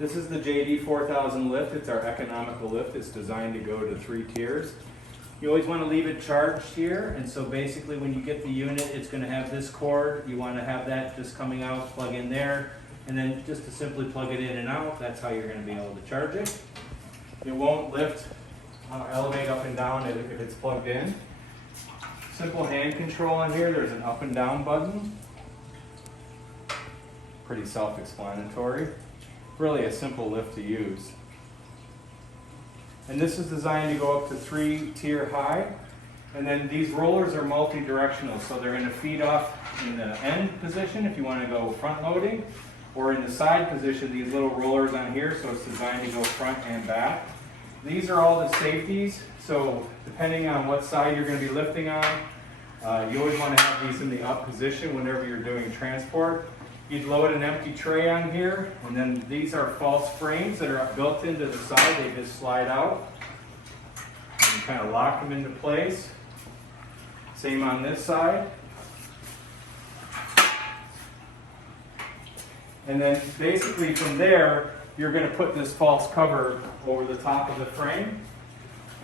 This is the JD4000 lift. It's our economical lift. It's designed to go to 3 tiers. You always want to leave it charged here, and so basically when you get the unit, it's going to have this cord. You want to have that just coming out, plug in there, and then just to simply plug it in and out, that's how you're going to be able to charge it. It won't lift, elevate up and down if it's plugged in. Simple hand control on here. There's an up and down button. Pretty self-explanatory. Really a simple lift to use. And this is designed to go up to 3 tier high. And then these rollers are multi-directional, so they're going to feed off in the end position if you want to go front loading, or in the side position, these little rollers on here, so it's designed to go front and back. These are all the safeties, so depending on what side you're going to be lifting on, you always want to have these in the up position whenever you're doing transport. You'd load an empty tray on here, and then these are false frames that are built into the side. They just slide out. And you kind of lock them into place. Same on this side. And then basically from there, you're going to put this false cover over the top of the frame.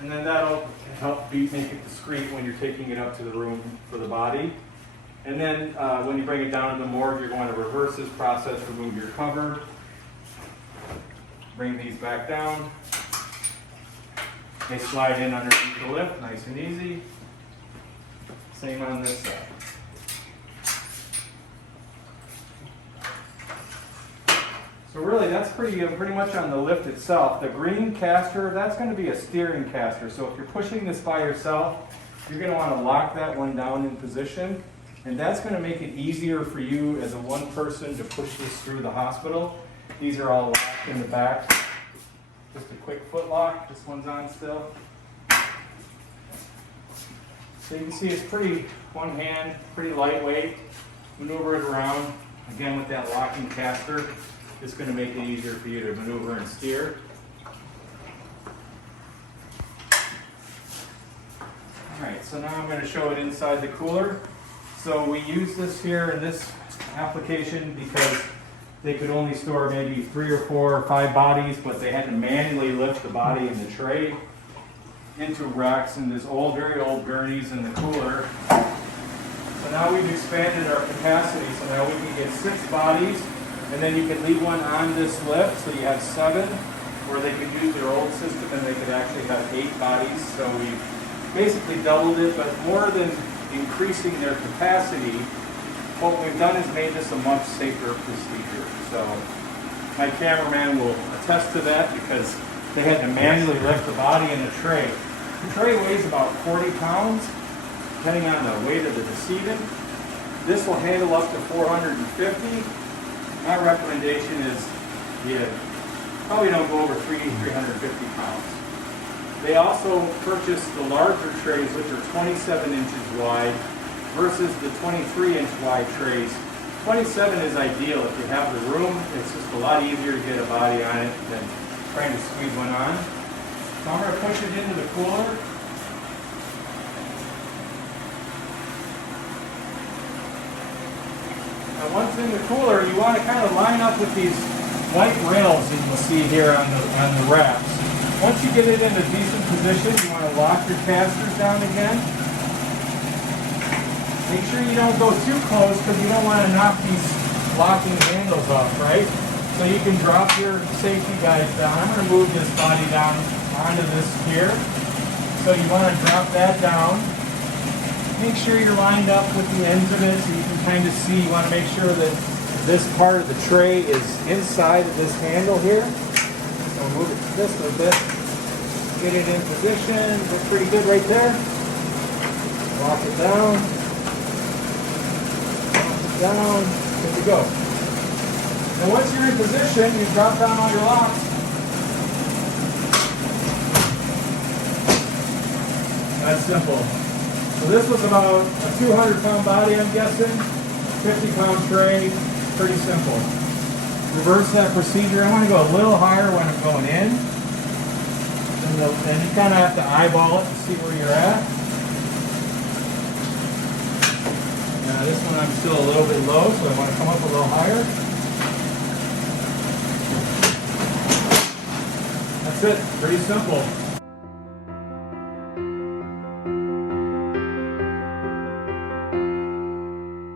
And then that'll help make it discreet when you're taking it up to the room for the body. And then when you bring it down to the morgue, you're going to reverse this process, remove your cover, bring these back down. They slide in underneath the lift, nice and easy. Same on this side. So really that's pretty much on the lift itself. The green caster, that's going to be a steering caster. So if you're pushing this by yourself, you're going to want to lock that one down in position. And that's going to make it easier for you as a one person to push this through the hospital. These are all locked in the back. Just a quick foot lock. This one's on still. So you can see it's pretty one hand, pretty lightweight. Maneuver it around. Again with that locking caster, it's going to make it easier for you to maneuver and steer. Alright, so now I'm going to show it inside the cooler. So we use this here in this application because they could only store maybe 3 or 4 or 5 bodies, but they had to manually lift the body in the tray into racks and this very old gurneys in the cooler. So now we've expanded our capacity, so now we can get 6 bodies, and then you can leave one on this lift, so you have 7, or they could use their old system and they could actually have 8 bodies. So we basically doubled it, but more than increasing their capacity, what we've done is made this a much safer procedure. So my cameraman will attest to that because they had to manually lift the body in a tray. The tray weighs about 40 pounds, depending on the weight of the decedent. This will handle up to 450. My recommendation is you probably don't go over 350 pounds. They also purchased the larger trays, which are 27 inches wide, versus the 23-inch wide trays. 27 is ideal if you have the room. It's just a lot easier to get a body on it than trying to squeeze one on. So I'm going to push it into the cooler. Now once in the cooler, you want to kind of line up with these white rails that you'll see here on the wraps. Once you get it in a decent position, you want to lock your casters down again. Make sure you don't go too close because you don't want to knock these locking handles off, right? So you can drop your safety guides down. I'm going to move this body down onto this here. So you want to drop that down. Make sure you're lined up with the ends of it so you can kind of see. You want to make sure that this part of the tray is inside of this handle here. So move it to this a little bit. Get it in position. Looks pretty good right there. Lock it down. Lock it down. Good to go. Now once you're in position, you drop down all your locks. That's simple. So this was about a 200-pound body, I'm guessing. 50-pound tray. Pretty simple. Reverse that procedure. I want to go a little higher when I'm going in. And you kind of have to eyeball it to see where you're at. Now this one I'm still a little bit low, so I want to come up a little higher. That's it. Pretty simple.